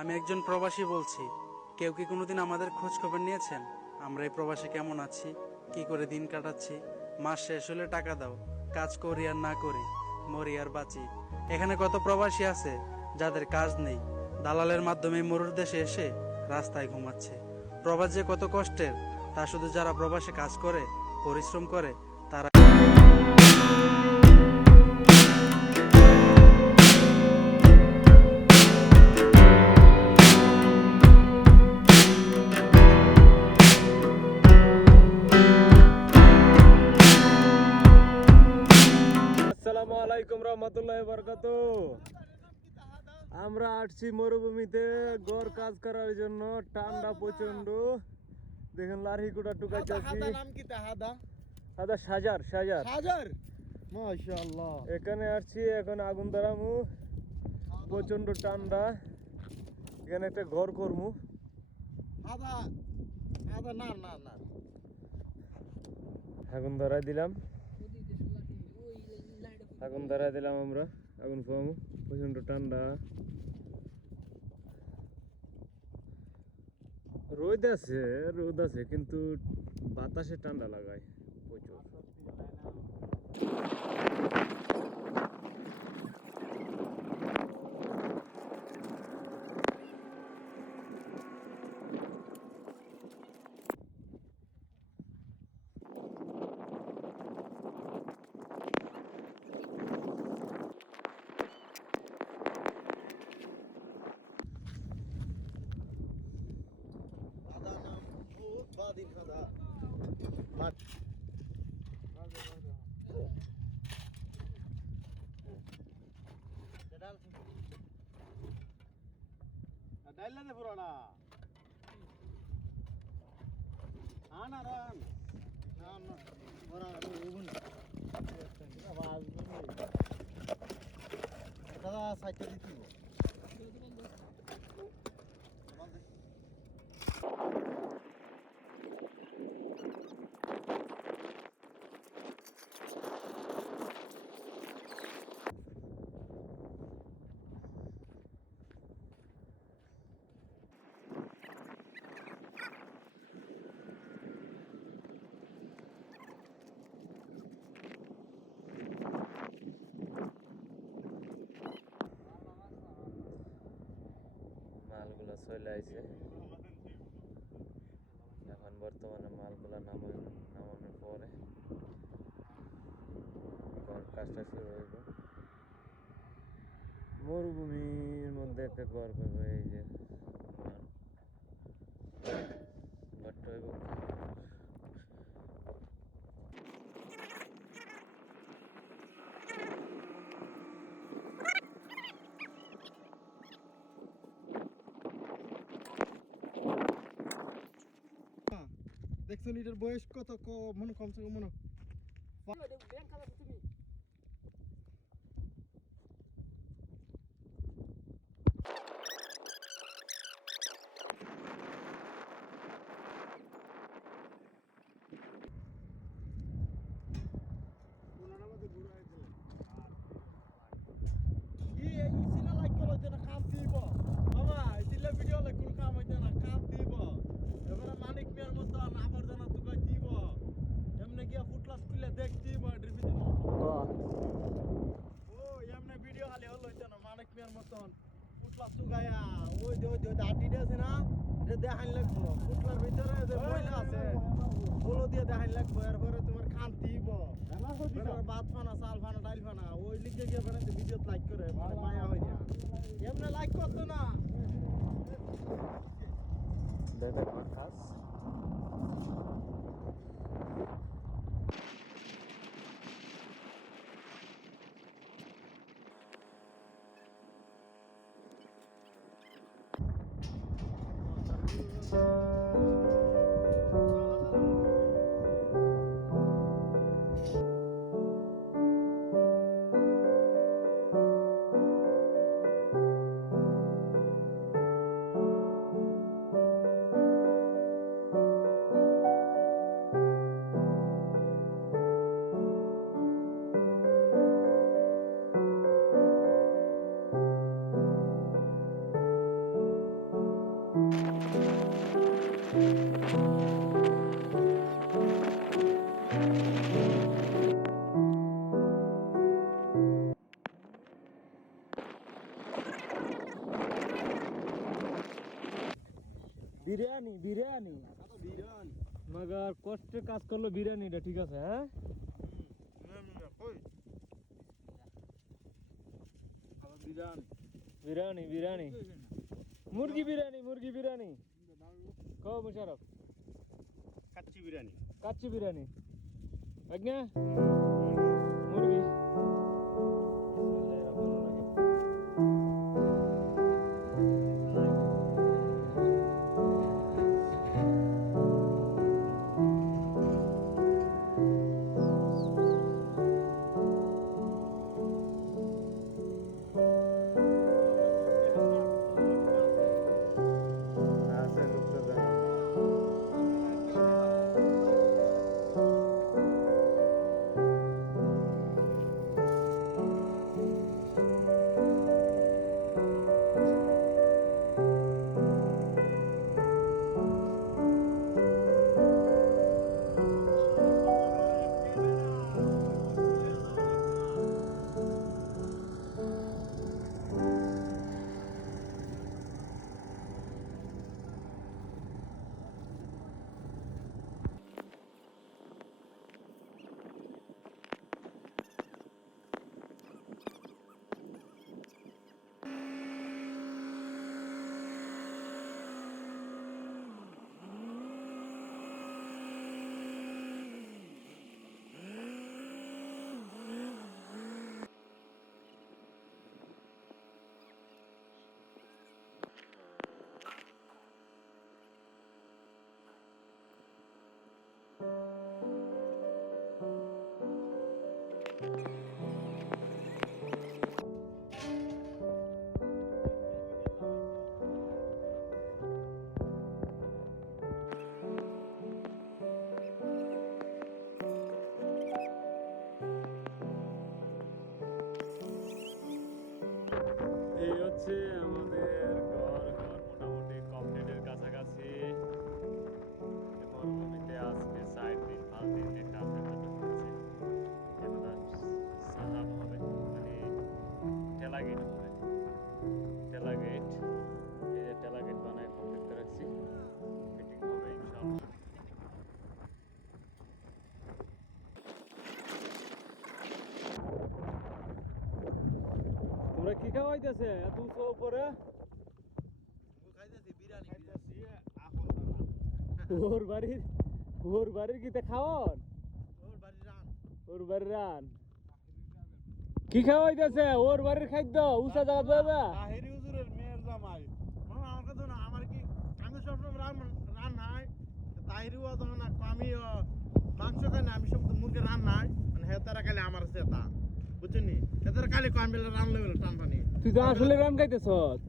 আমি একজন প্রবাসী বলছি, কেউ কি কোনোদিন আমাদের খোঁজ খবর নিয়েছেন? আমরা এই প্রবাসে কেমন আছি, কি করে দিন কাটাচ্ছি? মাস শেষ হলে টাকা দাও, কাজ করি আর না করি, মরি আর বাঁচি। এখানে কত প্রবাসী আছে যাদের কাজ নেই, দালালের মাধ্যমে মরুর দেশে এসে রাস্তায় ঘুমাচ্ছে। প্রবাস যে কত কষ্টের তা শুধু যারা প্রবাসে কাজ করে, পরিশ্রম করে তারা। আসসালামু আলাইকুম রহমতুল্লাহি বারাকাতুহু। আমরা আসছি মরুভূমিতে গড় কাজ করার জন্য। ঠান্ডা প্রচন্ড, দেখেন লাঠি কুটা টুকাইতেছি। হাদা সাজার মাশাআল্লাহ। এখানে আসছি, এখন আগুন ধরামু, প্রচন্ড ঠান্ডা। এখানে একটা ঘর করমু। আগুন ধরাই দিলাম, আমরা আগুন পোয়ামু। প্রচন্ড ঠান্ডা, রোদ আছে কিন্তু বাতাসে ঠান্ডা লাগায় প্রচুর। মালগুলো চলে আইছে, এখন বর্তমানে মালগুলো নামানোর পরে কাজটা শুরু হইব। মরুভূমির মধ্যে একটা ঘর করবে, এই যে ঘরটা হইব। দেখছেন এটার বয়স কত? মনে কমসে কম মনে দেখান লাগবো। পুটলার ভিতরে যে ময়লা আছে ওগুলো দিয়ে দেখান লাগবো, এরপরে তোমার খান্তি ভাত ফানা, চাল ফানা, ডাইল ফানা, ওই লিখে গিয়ে ভিডিও লাইক করে মানে মায়া হয়ে যায়। এমনি লাইক করতো না। কাজ বিরিয়ানি বিরিয়ানি মগর কষ্টে কাজ করলো বিরিয়ানিটা ঠিক আছে হ্যাঁ বিরিয়ানি বিরিয়ানি মুরগি বিরিয়ানি কো মুশারফ কাচ্চি বিরিয়ানি কাচ্চি বিরিয়ানি আজ্ঞা মুরগি এই হচ্ছে আমাদের ঘর মোটামুটি কমপ্লিটের কাছাকাছি মরুভূমিতে আজকে 4 দিন 5 দিন কাজের জন্য হচ্ছে কেননা সাহাব হবে মানে টেলা গেট হবে টেলা গেট এই যে টেলা গেট বানায় কমপ্লিট করে রাখছি ফিটিং হবে ইনশাআল্লাহ তোমরা কি খাওয়াইতেছে এত উঁচু উপরে ওর বাড়ির কিতে খাওয়ান ওর বাড়ির রান কি খাওয়াইতেছে ওর বাড়ির খাদ্য উঁচা জায়গা দেবে তাহিরি হুজুরের মেয়ের জামাই আমার কথা না আমার কি আমি সবসময় রান নাই তাহিরি ও তখন আমি মাংস খাই না আমি সব মুরগি রান নাই মানে হেতারা খালি আমার সেতা বুঝছেন হেতারা খালি কামিলে রান লেবে টান পানি তুই তো আসলে রান খাইতেছ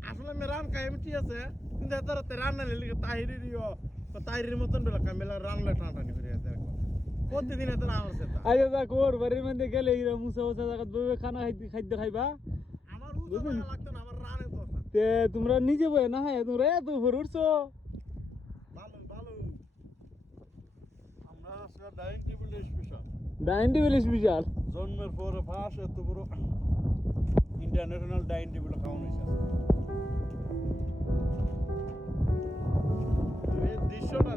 আসলে আমি রান খাই আমি ঠিক আছে কিন্তু হেতারা রান না লিখে তাহিরিও তাহিরির মতন বেলা কামিলে রান লে টান টানি করে হেতারা প্রতিদিন হেতারা আমার সেতা আরে দেখ ওর বাড়ির মধ্যে গেলে এরকম উঁচা উঁচা জায়গা বসে খানা খাদ্য খাইবা আমার হুজুর লাগতো না আমার রানে তো তে তোমরা নিজে বই না হয় তোমরা এত উপর উঠছো ভালো ভালো আমরা আজকে dining table special dining table special জন্মের পরে ফার্স্ট এত বড় ইন্টারন্যাশনাল ডাইনিং টেবিল খাওয়ানো হয়েছে এই দৃশ্যটা